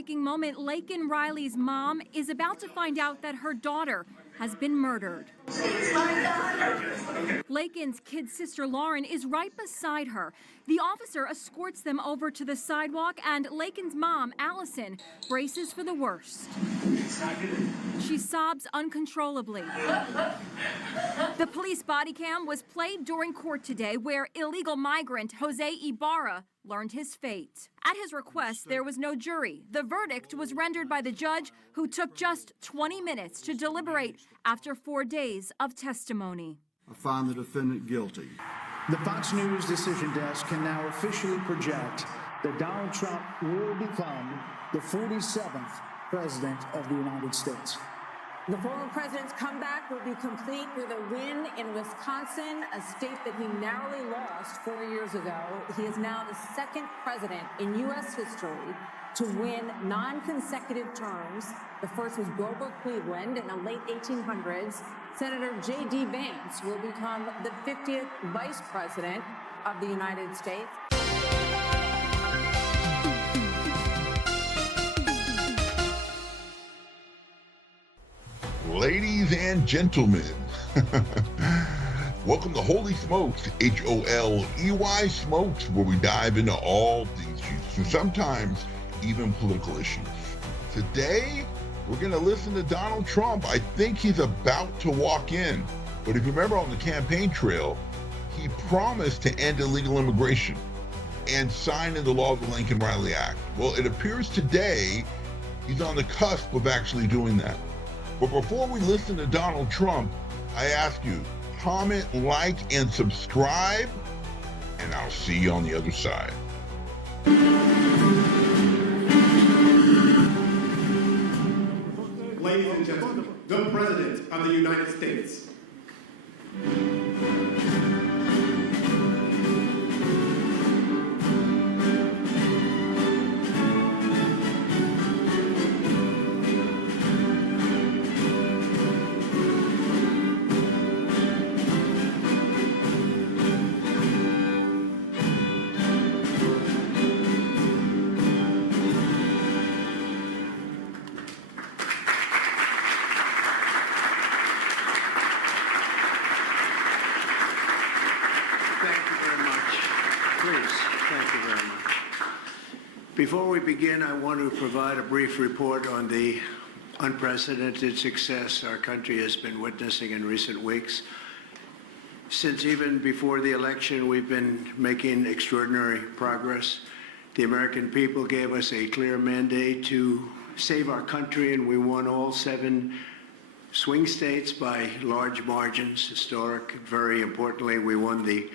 heartbreaking moment. Laken Riley's mom is about to find out that her daughter has been murdered. Laken's kid sister Lauren is right beside her. The officer escorts them over to the sidewalk, and Laken's mom, Allison, braces for the worst. She sobs uncontrollably. The police body cam was played during court today, where illegal migrant Jose Ibarra learned his fate. At his request, there was no jury. The verdict was rendered by the judge, who took just 20 minutes to deliberate after 4 days of testimony. I find the defendant guilty. The Fox News decision desk can now officially project that Donald Trump will become the 47th president of the United States. The former president's comeback will be complete with a win in Wisconsin, a state that he narrowly lost 4 years ago. He is now the second president in U.S. history to win non-consecutive terms. The first was Grover Cleveland in the late 1800s. Senator J.D. Vance will become the 50th vice president of the United States. Ladies and gentlemen, welcome to Holy Smokes, H-O-L-E-Y Smokes, where we dive into all things juice and sometimes even political issues. Today, we're going to listen to Donald Trump. I think he's about to walk in. But if you remember on the campaign trail, he promised to end illegal immigration and sign into law the Laken Riley Act. Well, it appears today he's on the cusp of actually doing that. But before we listen to Donald Trump, I ask you, comment, like, and subscribe, and I'll see you on the other side. Ladies and gentlemen, the President of the United States. Before we begin, I want to provide a brief report on the unprecedented success our country has been witnessing in recent weeks. Since even before the election, we've been making extraordinary progress. The American people gave us a clear mandate to save our country, and we won all 7 swing states by large margins, historic. Very importantly, we won the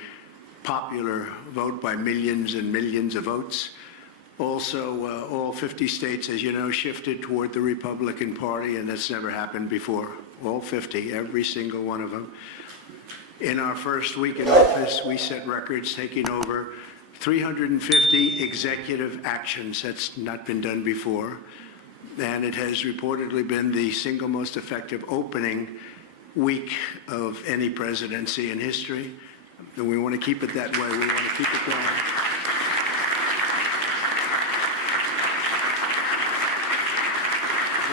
popular vote by millions and millions of votes. Also, all 50 states, as you know, shifted toward the Republican Party, and that's never happened before. All 50, every single one of them. In our first week in office, we set records, taking over 350 executive actions. That's not been done before. And it has reportedly been the single most effective opening week of any presidency in history. And we want to keep it that way. We want to keep it going.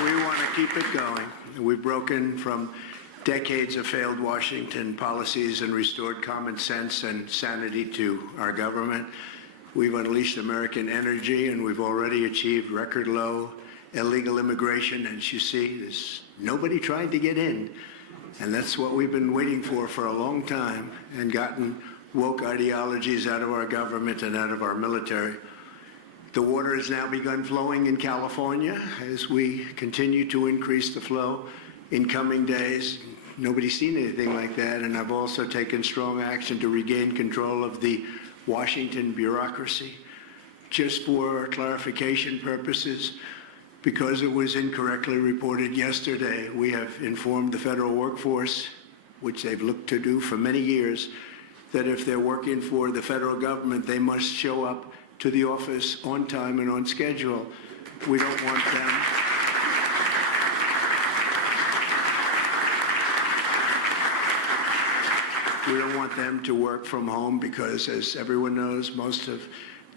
We want to keep it going. We've broken from decades of failed Washington policies and restored common sense and sanity to our government. We've unleashed American energy, and we've already achieved record low illegal immigration. And as you see, there's nobody trying to get in. And that's what we've been waiting for a long time, and gotten woke ideologies out of our government and out of our military. The water has now begun flowing in California as we continue to increase the flow in coming days. Nobody's seen anything like that, and I've also taken strong action to regain control of the Washington bureaucracy. Just for clarification purposes, because it was incorrectly reported yesterday, we have informed the federal workforce, which they've looked to do for many years, that if they're working for the federal government, they must show up to the office on time and on schedule. We don't want them. We don't want them to work from home because, as everyone knows, most of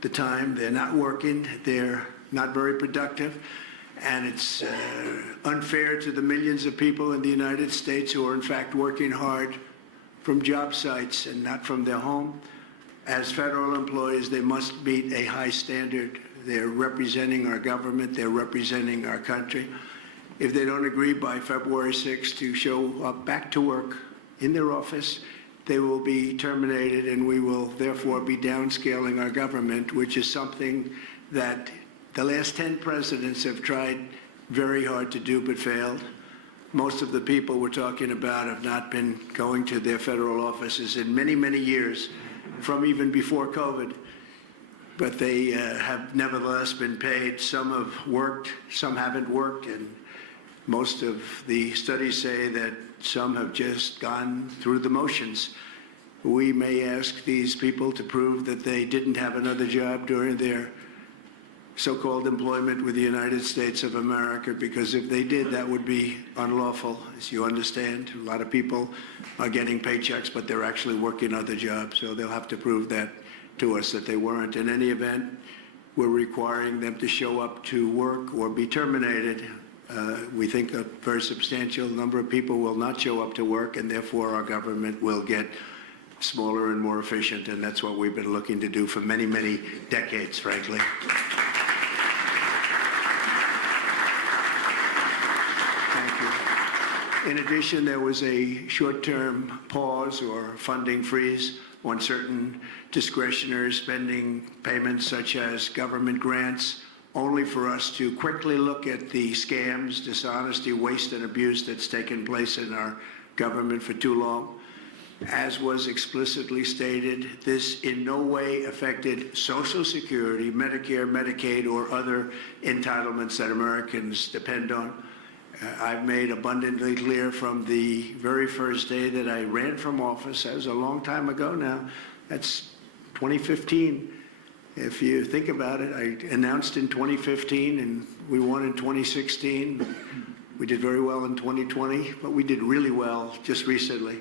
the time they're not working, they're not very productive, and it's unfair to the millions of people in the United States who are in fact working hard from job sites and not from their home. As federal employees, they must meet a high standard. They're representing our government, they're representing our country. If they don't agree by February 6th to show up back to work in their office, they will be terminated, and we will therefore be downscaling our government, which is something that the last 10 presidents have tried very hard to do but failed. Most of the people we're talking about have not been going to their federal offices in many, many years, from even before COVID. But they have nevertheless been paid. Some have worked, some haven't worked, and most of the studies say that some have just gone through the motions. We may ask these people to prove that they didn't have another job during their so-called employment with the United States of America, because if they did, that would be unlawful, as you understand. A lot of people are getting paychecks, but they're actually working other jobs, so they'll have to prove that to us that they weren't. In any event, we're requiring them to show up to work or be terminated. We think a very substantial number of people will not show up to work, and therefore our government will get smaller and more efficient, and that's what we've been looking to do for many, many decades, frankly. In addition, there was a short-term pause or funding freeze on certain discretionary spending payments, such as government grants, only for us to quickly look at the scams, dishonesty, waste, and abuse that's taken place in our government for too long. As was explicitly stated, this in no way affected Social Security, Medicare, Medicaid, or other entitlements that Americans depend on. I've made abundantly clear from the very first day that I ran from office, that was a long time ago now, that's 2015. If you think about it, I announced in 2015 and we won in 2016. We did very well in 2020, but we did really well just recently.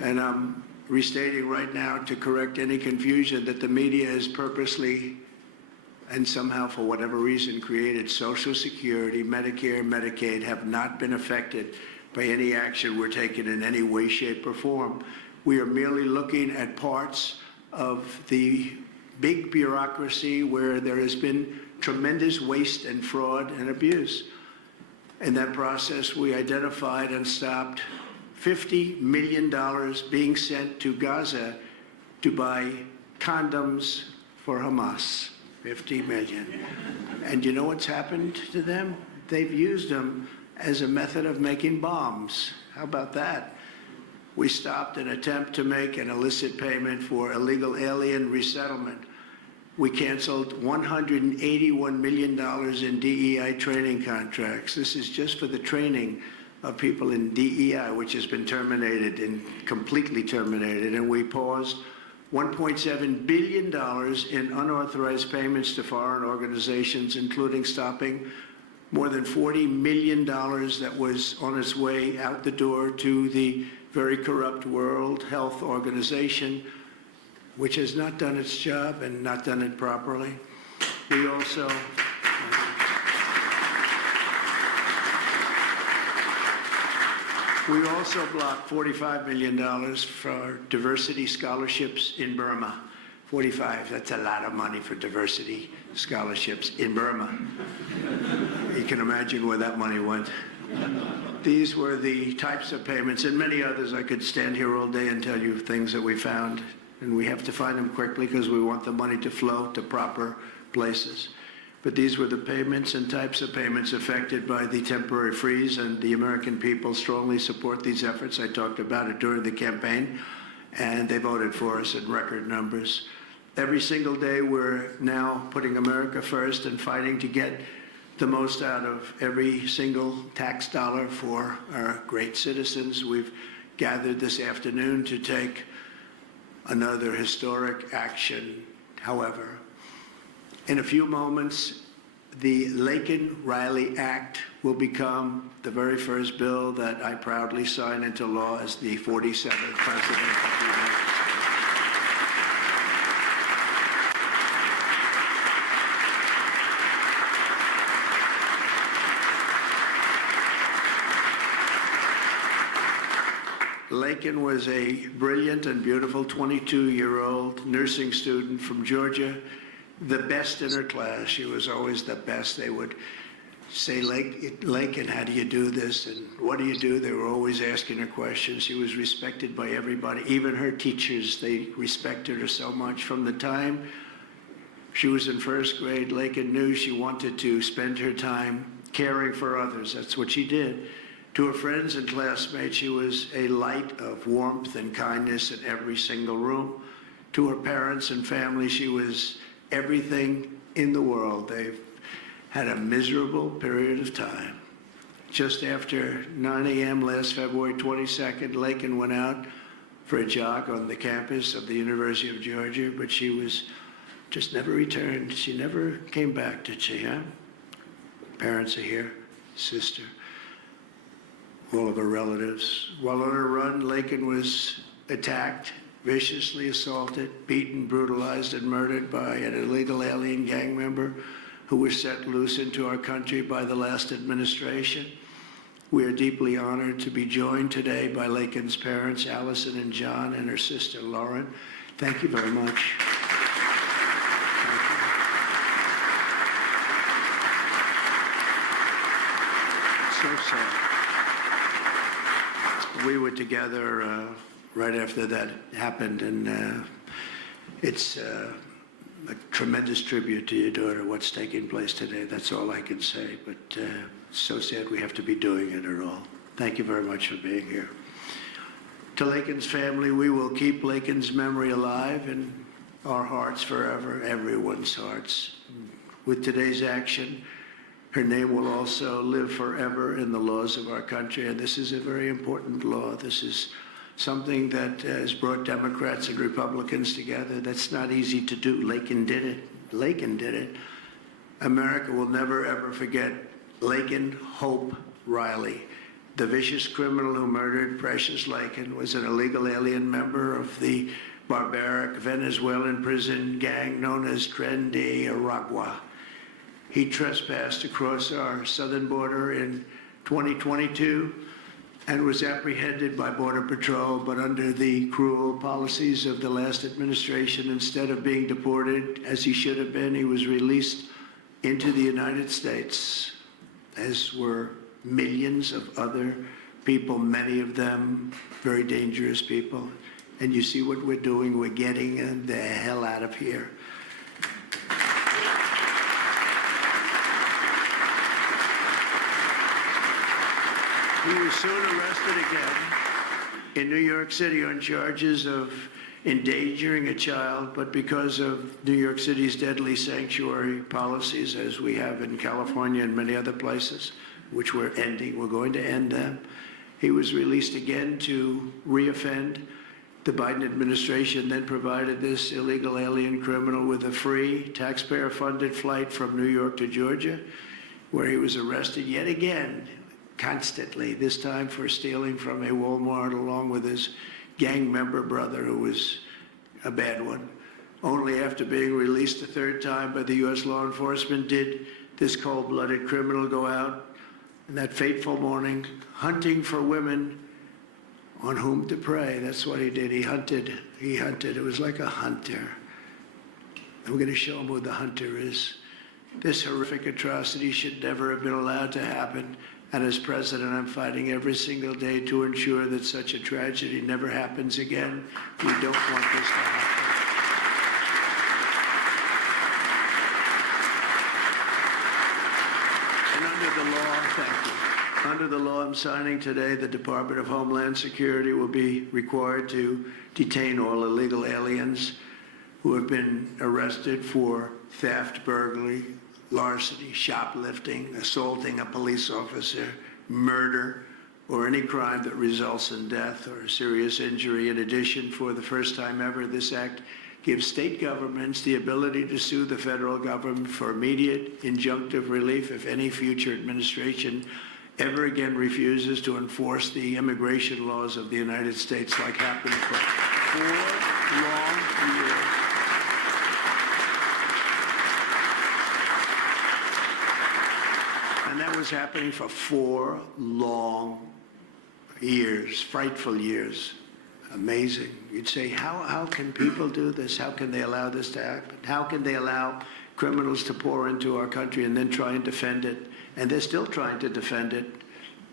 And I'm restating right now to correct any confusion that the media has purposely and somehow, for whatever reason, created. Social Security, Medicare, Medicaid have not been affected by any action we're taking in any way, shape, or form. We are merely looking at parts of the big bureaucracy where there has been tremendous waste and fraud and abuse. In that process, we identified and stopped $50 million being sent to Gaza to buy condoms for Hamas. 50 million. And you know what's happened to them? They've used them as a method of making bombs. How about that? We stopped an attempt to make an illicit payment for illegal alien resettlement. We canceled $181 million in DEI training contracts. This is just for the training of people in DEI, which has been terminated and completely terminated. And we paused $1.7 billion in unauthorized payments to foreign organizations, including stopping more than $40 million that was on its way out the door to the very corrupt World Health Organization, which has not done its job and not done it properly. We also blocked $45 million for diversity scholarships in Burma. 45, that's a lot of money for diversity scholarships in Burma. You can imagine where that money went. These were the types of payments, and many others. I could stand here all day and tell you things that we found, and we have to find them quickly because we want the money to flow to proper places. But these were the payments and types of payments affected by the temporary freeze, and the American people strongly support these efforts. I talked about it during the campaign, and they voted for us in record numbers. Every single day, we're now putting America first and fighting to get the most out of every single tax dollar for our great citizens. We've gathered this afternoon to take another historic action. However, in a few moments, the Laken-Riley Act will become the very first bill that I proudly sign into law as the 47th President of the United States. Laken was a brilliant and beautiful 22-year-old nursing student from Georgia, the best in her class. She was always the best. They would say, Laken, how do you do this? And what do you do? They were always asking her questions. She was respected by everybody, even her teachers. They respected her so much. From the time she was in first grade, Laken knew she wanted to spend her time caring for others. That's what she did. To her friends and classmates, she was a light of warmth and kindness in every single room. To her parents and family, she was everything in the world. They've had a miserable period of time. Just after 9 a.m. last February 22nd, Laken went out for a jog on the campus of the University of Georgia, but she was just never returned. She never came back, did she, huh? Parents are here, sister, all of her relatives. While on her run, Laken was attacked, viciously assaulted, beaten, brutalized, and murdered by an illegal alien gang member who was set loose into our country by the last administration. We are deeply honored to be joined today by Laken's parents, Allison and John, and her sister, Lauren. Thank you very much. So sad. We were together right after that happened, and it's a tremendous tribute to your daughter, what's taking place today. That's all I can say, but it's so sad we have to be doing it at all. Thank you very much for being here. To Laken's family, we will keep Laken's memory alive in our hearts forever, everyone's hearts. With today's action, her name will also live forever in the laws of our country, and this is a very important law. This is something that has brought Democrats and Republicans together. That's not easy to do. Laken did it. Laken did it. America will never, ever forget Laken Hope Riley. The vicious criminal who murdered Precious Laken was an illegal alien member of the barbaric Venezuelan prison gang known as Tren de Aragua. He trespassed across our southern border in 2022 and was apprehended by Border Patrol, but under the cruel policies of the last administration, instead of being deported as he should have been, he was released into the United States, as were millions of other people, many of them very dangerous people. And you see what we're doing, we're getting the hell out of here. He was soon arrested again in New York City on charges of endangering a child, but because of New York City's deadly sanctuary policies, as we have in California and many other places, which we're ending, we're going to end them, he was released again to reoffend. The Biden administration then provided this illegal alien criminal with a free, taxpayer-funded flight from New York to Georgia, where he was arrested yet again, constantly, this time for stealing from a Walmart along with his gang member brother, who was a bad one. Only after being released a third time by the U.S. law enforcement did this cold-blooded criminal go out in that fateful morning hunting for women on whom to prey. That's what he did. He hunted. It was like a hunter. And we're going to show him who the hunter is. This horrific atrocity should never have been allowed to happen. And as president, I'm fighting every single day to ensure that such a tragedy never happens again. We don't want this to happen. And under the law I'm signing today, the Department of Homeland Security will be required to detain all illegal aliens who have been arrested for theft, burglary, larceny, shoplifting, assaulting a police officer, murder, or any crime that results in death or serious injury. In addition, for the first time ever, this act gives state governments the ability to sue the federal government for immediate injunctive relief if any future administration ever again refuses to enforce the immigration laws of the United States, like happened for 4 long years. And that was happening for 4 long years, frightful years. Amazing. You'd say, how can people do this? How can they allow this to happen? How can they allow criminals to pour into our country and then try and defend it? And they're still trying to defend it,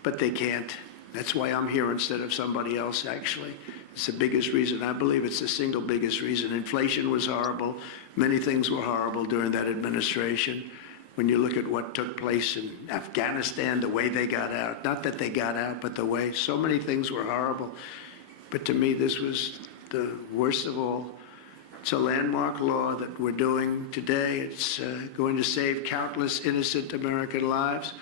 but they can't. That's why I'm here instead of somebody else, actually. It's the biggest reason. I believe it's the single biggest reason. Inflation was horrible. Many things were horrible during that administration. When you look at what took place in Afghanistan, the way they got out, not that they got out, but the way, so many things were horrible. But to me, this was the worst of all. It's a landmark law that we're doing today. It's going to save countless innocent American lives.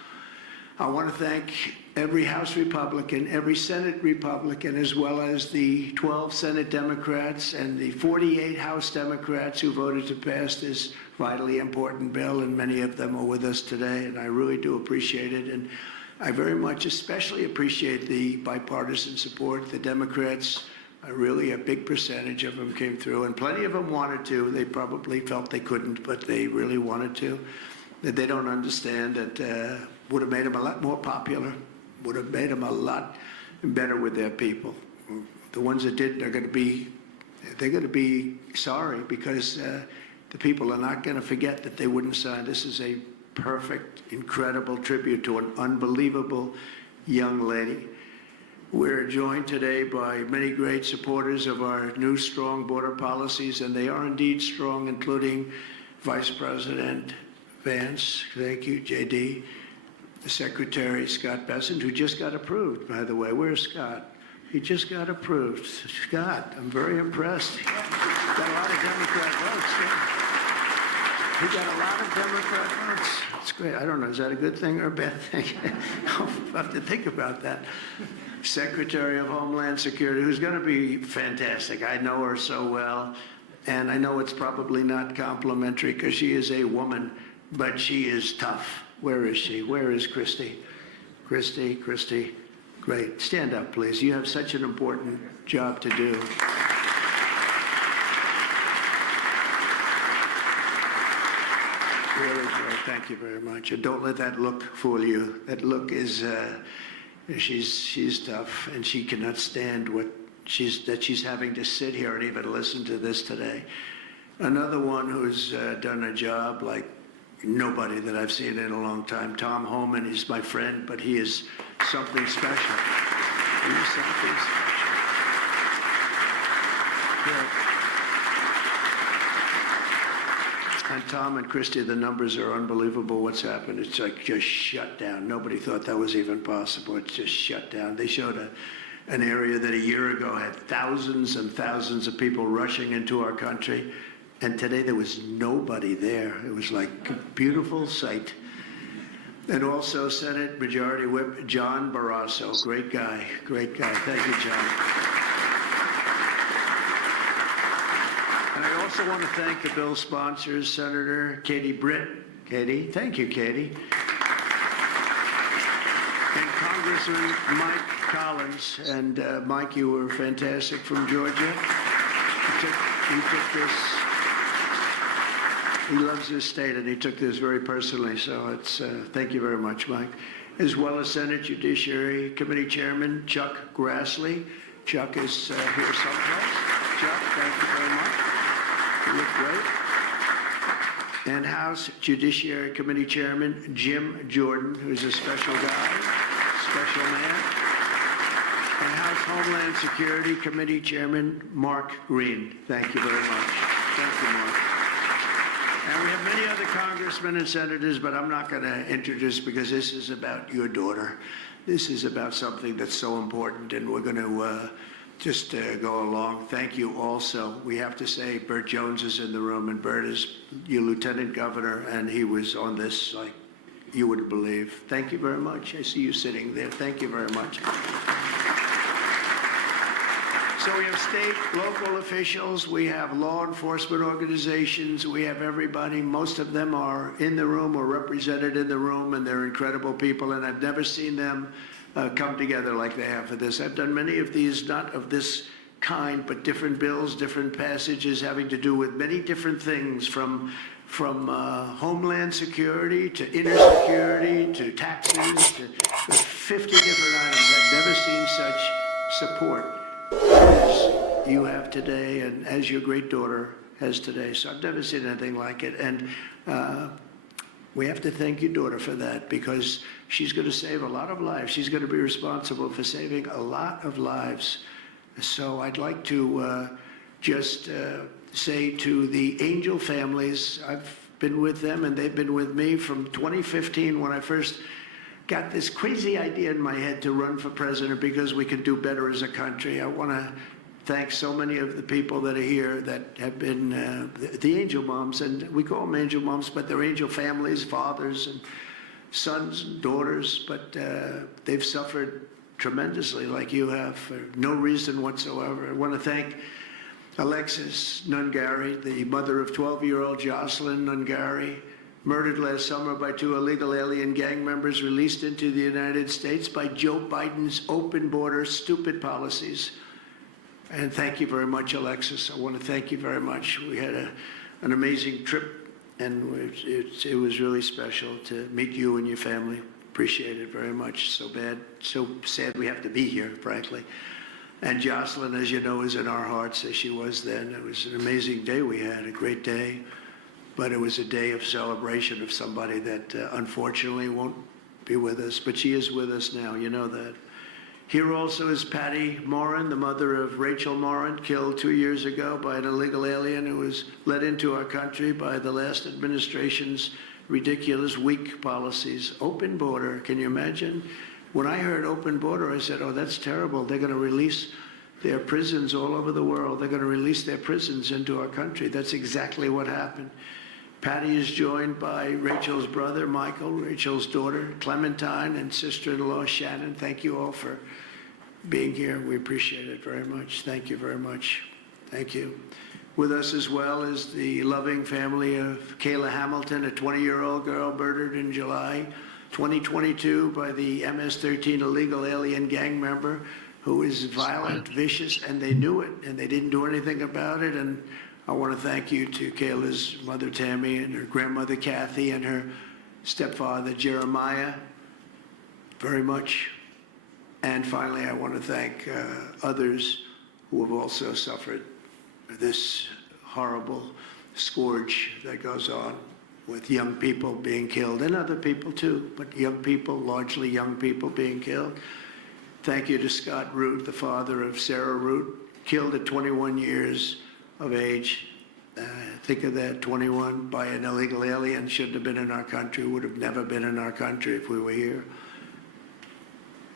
I want to thank every House Republican, every Senate Republican, as well as the 12 Senate Democrats and the 48 House Democrats who voted to pass this vitally important bill, and many of them are with us today, and I really do appreciate it. And I very much especially appreciate the bipartisan support. The Democrats, really a big percentage of them came through, and plenty of them wanted to. They probably felt they couldn't, but they really wanted to. That they don't understand that would have made them a lot more popular, would have made them a lot better with their people. The ones that didn't are going to be sorry, because the people are not going to forget that they wouldn't sign. This is a perfect, incredible tribute to an unbelievable young lady. We're joined today by many great supporters of our new strong border policies, and they are indeed strong, including Vice President Vance, thank you, JD, the Secretary Scott Bessent, who just got approved, by the way. Where's Scott? He just got approved. Scott, I'm very impressed. Got a lot of Democrat votes. Yeah. He got a lot of Democrat votes. It's great. I don't know, is that a good thing or a bad thing? I'll have to think about that. Secretary of Homeland Security, who's going to be fantastic. I know her so well, and I know it's probably not complimentary because she is a woman, but she is tough. Where is she? Where is Christy? Christy, great. Stand up, please. You have such an important job to do. Really great. Thank you very much. And don't let that look fool you. That look is, she's tough, and she cannot stand what she's having to sit here and even listen to this today. Another one who's done a job like nobody that I've seen in a long time. Tom Homan, he's my friend, but he is something special. He is something special. Yeah. And Tom and Christy, the numbers are unbelievable. What's happened? It's like just shut down. Nobody thought that was even possible. It's just shut down. They showed an area that a year ago had thousands and thousands of people rushing into our country. And today there was nobody there. It was like a beautiful sight. And also Senate Majority Whip John Barrasso. Great guy. Great guy. Thank you, John. And I also want to thank the bill sponsors, Senator Katie Britt. Katie, thank you, Katie. And Congressman Mike Collins. And Mike, you were fantastic from Georgia. He took this. He loves this state, and he took this very personally. So it's thank you very much, Mike. As well as Senate Judiciary Committee Chairman Chuck Grassley. Chuck is here someplace. Chuck, thank you very much. You look great. And House Judiciary Committee Chairman Jim Jordan, who's a special guy, special man. And House Homeland Security Committee Chairman Mark Green. Thank you very much. Thank you, Mark. And we have many other congressmen and senators, but I'm not going to introduce because this is about your daughter. This is about something that's so important, and we're going to just go along. Thank you also. We have to say Burt Jones is in the room, and Burt is your lieutenant governor, and he was on this like you wouldn't believe. Thank you very much. I see you sitting there. Thank you very much. So we have state, local officials, we have law enforcement organizations, we have everybody. Most of them are in the room or represented in the room, and they're incredible people, and I've never seen them come together like they have for this. I've done many of these, not of this kind, but different bills, different passages having to do with many different things, from Homeland Security to inner security to taxes to 50 different items. I've never seen such support as you have today and as your great daughter has today. So I've never seen anything like it. And we have to thank your daughter for that, because she's going to save a lot of lives. She's going to be responsible for saving a lot of lives. So I'd like to just say to the Angel families, I've been with them and they've been with me from 2015 when I first got this crazy idea in my head to run for president because we can do better as a country. I want to thank so many of the people that are here that have been the Angel moms, and we call them Angel moms, but they're Angel families, fathers and sons and daughters, but they've suffered tremendously like you have for no reason whatsoever. I want to thank Alexis Nungari, the mother of 12-year-old Jocelyn Nungari, murdered last summer by 2 illegal alien gang members released into the United States by Joe Biden's open border stupid policies. And thank you very much, Alexis. I want to thank you very much. We had an amazing trip, and it was really special to meet you and your family. Appreciate it very much. So sad we have to be here, frankly. And Jocelyn, as you know, is in our hearts as she was then. It was an amazing day we had, a great day. But it was a day of celebration of somebody that unfortunately won't be with us. But she is with us now, you know that. Here also is Patty Morin, the mother of Rachel Morin, killed 2 years ago by an illegal alien who was let into our country by the last administration's ridiculous, weak policies. Open border, can you imagine? When I heard open border, I said, oh, that's terrible. They're going to release their prisons all over the world. They're going to release their prisons into our country. That's exactly what happened. Patty is joined by Rachel's brother, Michael, Rachel's daughter, Clementine, and sister-in-law, Shannon. Thank you all for being here. We appreciate it very much. Thank you very much. Thank you. With us as well is the loving family of Kayla Hamilton, a 20-year-old girl murdered in July 2022 by the MS-13 illegal alien gang member who is violent, vicious, and they knew it, and they didn't do anything about it. And I want to thank you to Kayla's mother, Tammy, and her grandmother, Kathy, and her stepfather, Jeremiah, very much. And finally, I want to thank others who have also suffered this horrible scourge that goes on with young people being killed, and other people too, but young people, largely young people being killed. Thank you to Scott Root, the father of Sarah Root, killed at 21 years of age. Think of that, 21, by an illegal alien. Shouldn't have been in our country, would have never been in our country if we were here.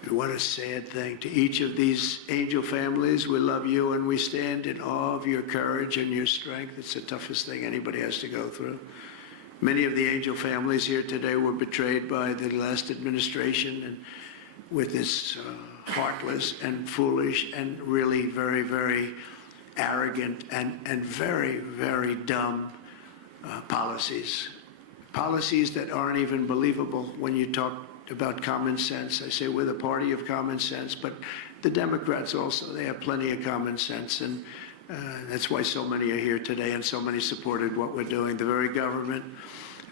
And what a sad thing. To each of these Angel families, we love you and we stand in awe of your courage and your strength. It's the toughest thing anybody has to go through. Many of the Angel families here today were betrayed by the last administration, and with this heartless and foolish and really very, very arrogant and very, very dumb policies. Policies that aren't even believable when you talk about common sense. I say we're the party of common sense, but the Democrats also, they have plenty of common sense, and that's why so many are here today and so many supported what we're doing. The very government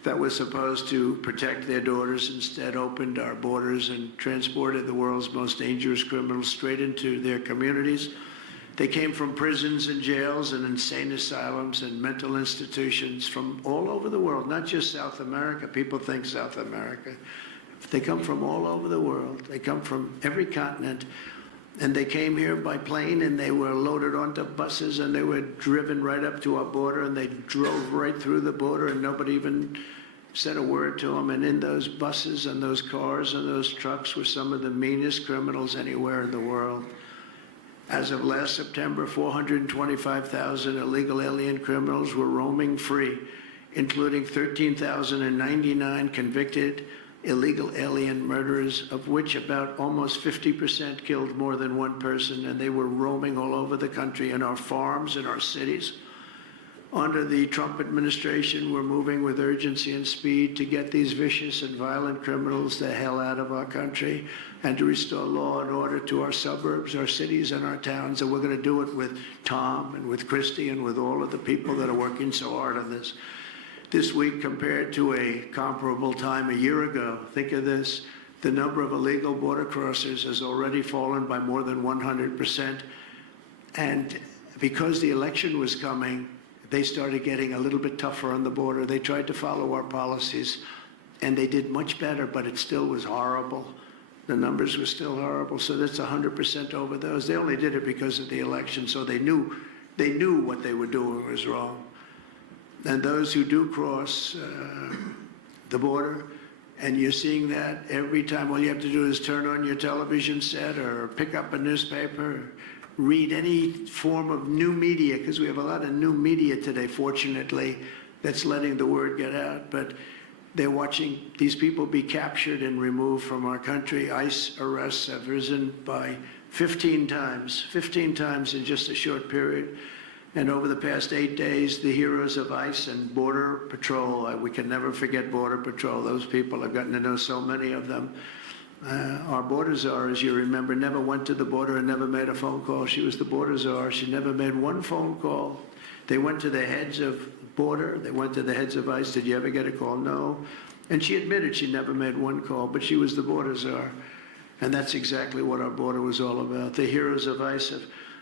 that was supposed to protect their daughters instead opened our borders and transported the world's most dangerous criminals straight into their communities. They came from prisons and jails and insane asylums and mental institutions from all over the world, not just South America. People think South America. They come from all over the world. They come from every continent. And they came here by plane, and they were loaded onto buses, and they were driven right up to our border, and they drove right through the border, and nobody even said a word to them. And in those buses and those cars and those trucks were some of the meanest criminals anywhere in the world. As of last September, 425,000 illegal alien criminals were roaming free, including 13,099 convicted illegal alien murderers, of which about almost 50% killed more than one person, and they were roaming all over the country in our farms, in our cities. Under the Trump administration, we're moving with urgency and speed to get these vicious and violent criminals the hell out of our country and to restore law and order to our suburbs, our cities, and our towns. And we're going to do it with Tom and with Christy and with all of the people that are working so hard on this. This week, compared to a comparable time a year ago, think of this, The number of illegal border crossers has already fallen by more than 100%. And because the election was coming, they started getting a little bit tougher on the border. They tried to follow our policies, and they did much better, but it still was horrible. The numbers were still horrible, so that's 100% over those. They only did it because of the election, so they knew what they were doing was wrong. And those who do cross the border, and you're seeing that every time, all you have to do is turn on your television set or pick up a newspaper, or read any form of new media, because we have a lot of new media today, fortunately, that's letting the word get out. But they're watching these people be captured and removed from our country. ICE arrests have risen by 15 times in just a short period. And over the past 8 days, the heroes of ICE and Border Patrol, we can never forget Border Patrol. Those people, I've gotten to know so many of them. Our border czar, as you remember, never went to the border and never made a phone call. She was the border czar. She never made one phone call. They went to the heads of border. They went to the heads of ICE. Did you ever get a call? No. And she admitted she never made one call, but she was the border czar. And that's exactly what our border was all about. The heroes of ICE have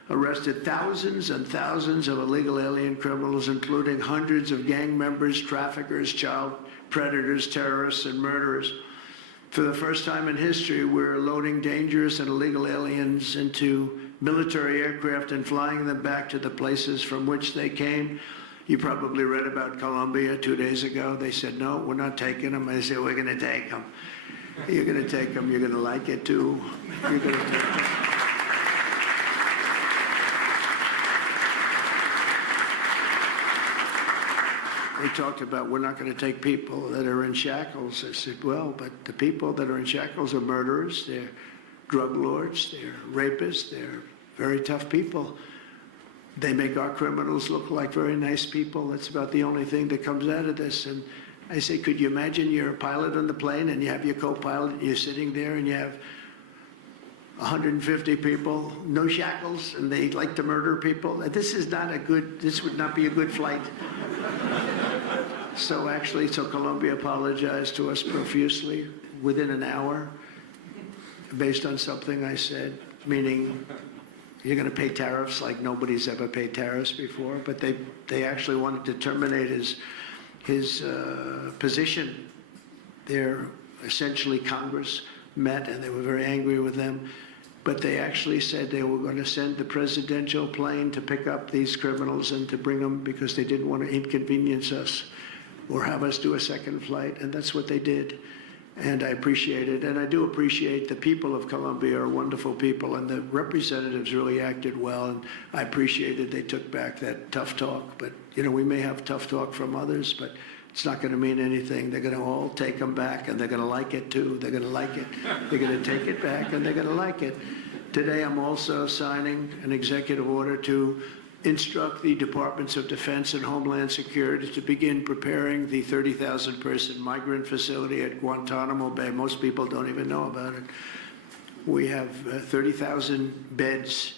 arrested thousands and thousands of illegal alien criminals, including hundreds of gang members, traffickers, child predators, terrorists, and murderers. For the first time in history, we're loading dangerous and illegal aliens into military aircraft and flying them back to the places from which they came. You probably read about Colombia 2 days ago. They said, no, we're not taking them. I said, we're going to take them. You're going to take them. You're going to like it, too. You're going to take them. They talked about we're not going to take people that are in shackles. I said, well, but the people that are in shackles are murderers, they're drug lords, they're rapists, they're very tough people. They make our criminals look like very nice people. That's about the only thing that comes out of this. And I say, could you imagine you're a pilot on the plane and you have your co-pilot and you're sitting there and you have 150 people, no shackles, and they like to murder people? This would not be a good flight. So Colombia apologized to us profusely within an hour based on something I said, meaning you're going to pay tariffs like nobody's ever paid tariffs before. But they actually wanted to terminate his position. They're essentially Congress met and they were very angry with them. But they actually said they were going to send the presidential plane to pick up these criminals and to bring them because they didn't want to inconvenience us or have us do a second flight. And that's what they did. And I appreciate it. And I do appreciate the people of Colombia are wonderful people, and the representatives really acted well. And I appreciated they took back that tough talk. But, you know, we may have tough talk from others, but it's not going to mean anything. They're going to all take them back, and they're going to like it, too. They're going to like it. They're going to take it back, and they're going to like it. Today, I'm also signing an executive order to instruct the Departments of Defense and Homeland Security to begin preparing the 30,000-person migrant facility at Guantanamo Bay. Most people don't even know about it. We have 30,000 beds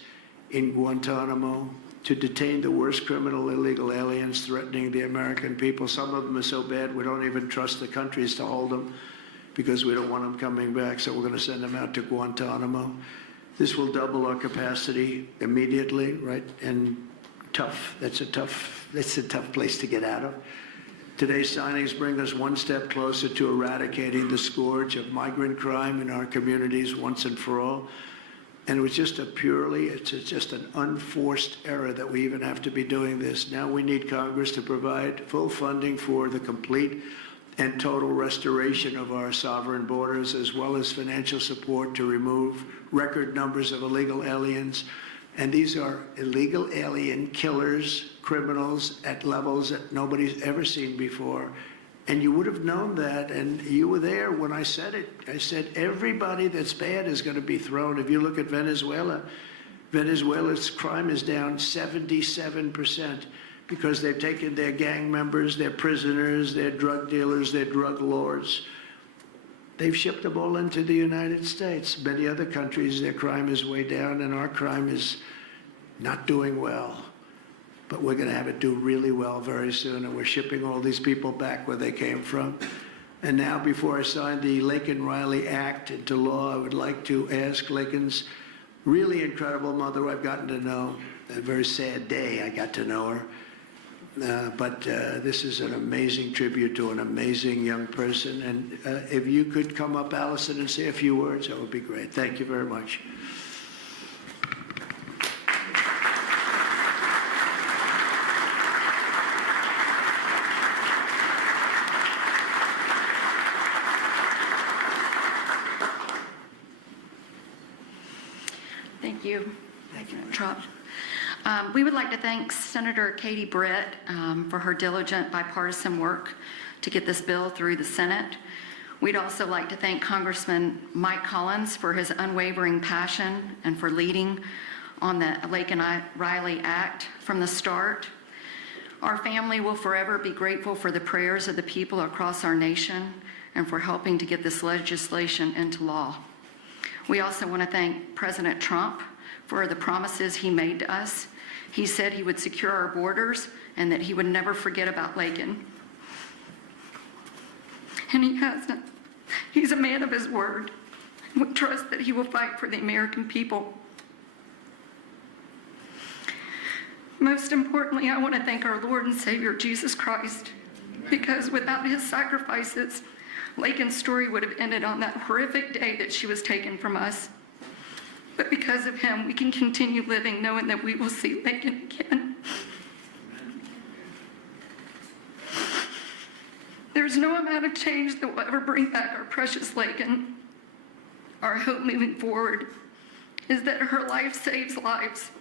in Guantanamo to detain the worst criminal illegal aliens threatening the American people. Some of them are so bad we don't even trust the countries to hold them because we don't want them coming back, so we're going to send them out to Guantanamo. This will double our capacity immediately, right? And tough. That's a tough place to get out of. Today's signings bring us one step closer to eradicating the scourge of migrant crime in our communities once and for all. And it was just it's just an unforced error that we even have to be doing this. Now we need Congress to provide full funding for the complete and total restoration of our sovereign borders, as well as financial support to remove record numbers of illegal aliens. And these are illegal alien killers, criminals at levels that nobody's ever seen before. And you would have known that, and you were there when I said it. I said everybody that's bad is going to be thrown. If you look at Venezuela, Venezuela's crime is down 77% because they've taken their gang members, their prisoners, their drug dealers, their drug lords. They've shipped them all into the United States. Many other countries, their crime is way down, and our crime is not doing well. But we're going to have it do really well very soon, and we're shipping all these people back where they came from. And now, before I sign the Laken-Riley Act into law, I would like to ask Laken's really incredible mother, who I've gotten to know, a very sad day I got to know her. But this is an amazing tribute to an amazing young person. And if you could come up, Allison, and say a few words, that would be great. Thank you very much. Thank you, President Trump. We would like to thank Senator Katie Britt for her diligent bipartisan work to get this bill through the Senate. We'd also like to thank Congressman Mike Collins for his unwavering passion and for leading on the Laken-Riley Act from the start. Our family will forever be grateful for the prayers of the people across our nation and for helping to get this legislation into law. We also want to thank President Trump for the promises he made to us. He said he would secure our borders and that he would never forget about Laken. And he hasn't. He's a man of his word. We trust that he will fight for the American people. Most importantly, I want to thank our Lord and Savior, Jesus Christ, because without his sacrifices, Laken's story would have ended on that horrific day that she was taken from us. But because of him, we can continue living knowing that we will see Laken again. There's no amount of change that will ever bring back our precious Laken. Our hope moving forward is that her life saves lives.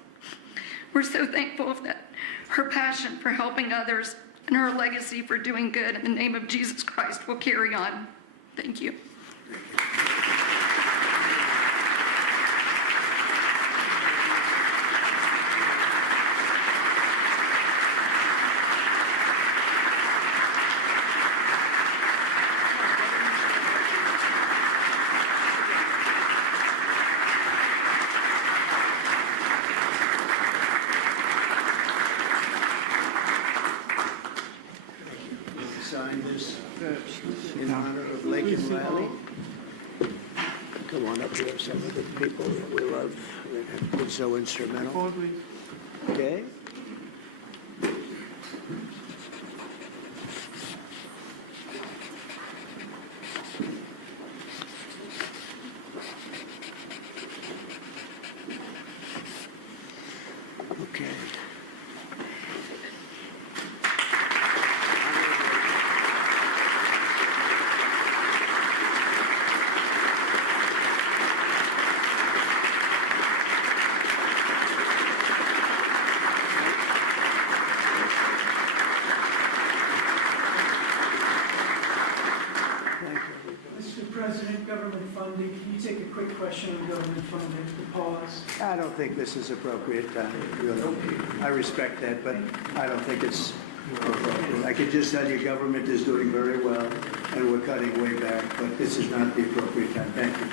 We're so thankful that her passion for helping others and her legacy for doing good in the name of Jesus Christ will carry on. Thank you. Sign this in honor of Laken-Riley. Come on up here, some of the people that we love that have been so instrumental. Okay? Okay. Mr. President, government funding, can you take a quick question on government funding to pause? I don't think this is appropriate time, really. I respect that, but I don't think it's appropriate. I can just tell you government is doing very well, and we're cutting way back, but this is not the appropriate time. Thank you.